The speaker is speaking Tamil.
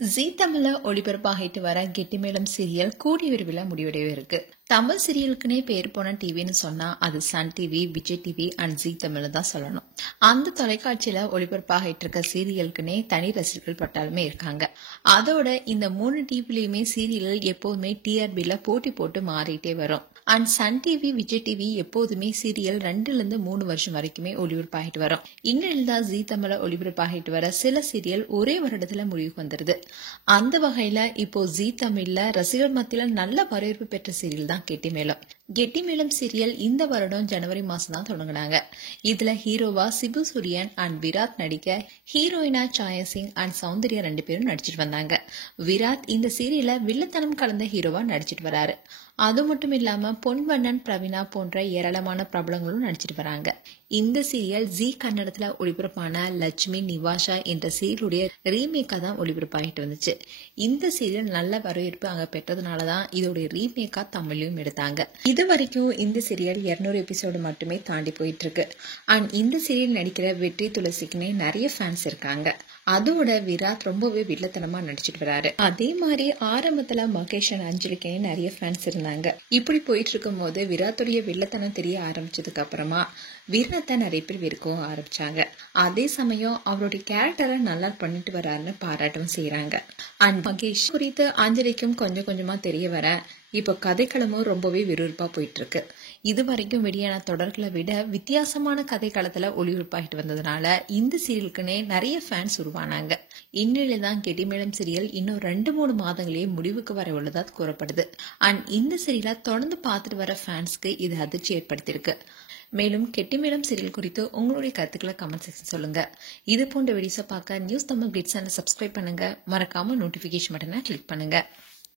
ஜீ தமிழ்ல ஒளிபரப்பாகிட்டு வர கெட்டிமேளம் சீரியல் கூடிய விரைவில் முடிவடைவே இருக்கு. தமிழ் சீரியலுக்குனே பேர் போன டிவின்னு சொன்னா அது Sun TV, Vijay TV and Zee Tamil தான் சொல்லணும். அந்த தொலைக்காட்சியில ஒளிபரப்பாகிட்டு இருக்க சீரியலுக்குனே தனி ரசிகர்கள் பட்டாலுமே இருக்காங்க. அதோட இந்த 3 டிவிலயுமே சீரியல்கள் எப்போதுமே டிஆர்பில போட்டி போட்டு மாறிட்டே வரும். And Sun TV, Vijay TV எப்போதுமே சீரியல் 2 to 3 வருஷம் வரைக்குமே ஒளிபரப்பாகிட்டு வரும். இந்நிலையில் தான் ஜீ தமிழ ஒளிபரப்பாகிட்டு வர சில சீரியல் ஒரே வருடத்துல முடிவுக்கு வந்துருது. அந்த வகையில இப்போ ஜீ தமிழ்ல ரசிகர் மத்தியில நல்ல வரவேற்பு பெற்ற சீரியல் தான் கெட்டிமேளம். கெட்டிமேளம் சீரியல் இந்த வருடம் ஜனவரி மாசம் தான் தொடங்கினாங்க. இதுல ஹீரோவா சிபு சூரியன் அண்ட் விராட் நடிக்க, ஹீரோயினா சாயா சிங் அண்ட் சௌந்தர்யா 2 பேரும் நடிச்சிட்டு வந்தாங்க. விராட் இந்த சீரியல்ல வில்லத்தனம் கலந்த ஹீரோவா நடிச்சிட்டு வராரு. அது மட்டும் இல்லாம பொன்வண்ணன், பிரவீனா போன்ற ஏராளமான பிரபலங்களும் நடிச்சிட்டு வராங்க. இந்த சீரியல் ஜீ கன்னடத்துல ஒளிபரப்பான லட்சுமி நிவாஷா என்ற சீரியலுடைய ரீமேக்கா தான் ஒளிபரப்பாகிட்டு வந்துச்சு. இந்த சீரியல் நல்ல வரவேற்பு அங்க பெற்றதுனாலதான் இதோட ரீமேக்கா தமிழையும் எடுத்தாங்க. இது வரைக்கும் இந்த சீரியல் 200 எபிசோடு மட்டுமே தாண்டி போயிட்டு இருக்கு. அண்ட் இந்த சீரியல் நடிக்கிற வெற்றி துளசிக்குனே நிறைய ஃபேன்ஸ் இருக்காங்க. அதோட விராட் ரொம்பவே வில்லத்தனமா நடிச்சிட்டு வராரு. அதே மாதிரி ஆரம்பத்துல மகேஷ் அண்ட் அஞ்சலிக்கே நிறைய ஃபேன்ஸ் இருந்தாங்க. இப்படி போயிட்டு இருக்கும் போது விராத்துடைய வில்லத்தனம் தெரிய ஆரம்பிச்சதுக்கு அப்புறமா விராத்தை நிறைய பேர் வெறுக்கவும் ஆரம்பிச்சாங்க. அதே சமயம் அவருடைய கேரக்டரை நல்லா பண்ணிட்டு வராருன்னு பாராட்டவும் செய்யறாங்க. அண்ட் மகேஷ் குறித்து அஞ்சலிக்கும் கொஞ்சம் கொஞ்சமா தெரிய வர இப்ப கதைக்களமும் ரொம்பவே விறுவிறுப்பா போயிட்டு இருக்கு. இது வரைக்கும் வெளியான தொடர்களை விட வித்தியாசமான கதைக்களத்துல ஒளிபரப்பாகிட்டு வந்ததுனால இந்த சீரியலுக்குனே நிறைய ஃபேன்ஸ் உருவானாங்க. இந்நிலையில தான் கெட்டிமேளம் சீரியல் இன்னும் 2-3 மாதங்களே முடிவுக்கு வர உள்ளதா கூறப்படுது. அண்ட் இந்த சீரியலை தொடர்ந்து பார்த்துட்டு வர ஃபேன்ஸ்க்கு இது அதிர்ச்சி ஏற்படுத்தியிருக்கு. மேலும் கெட்டிமேளம் சீரியல் குறித்து உங்களுடைய கருத்துக்களை கமெண்ட் செக்ஷன் சொல்லுங்க. இது போன்ற வீடியோஸை பார்க்க நியூஸ் தமிழ் கிளிட்ஸ் சேனலை சப்ஸ்கிரைப் பண்ணுங்க. மறக்காம நோட்டிபிகேஷன் பட்டனை கிளிக் பண்ணுங்க.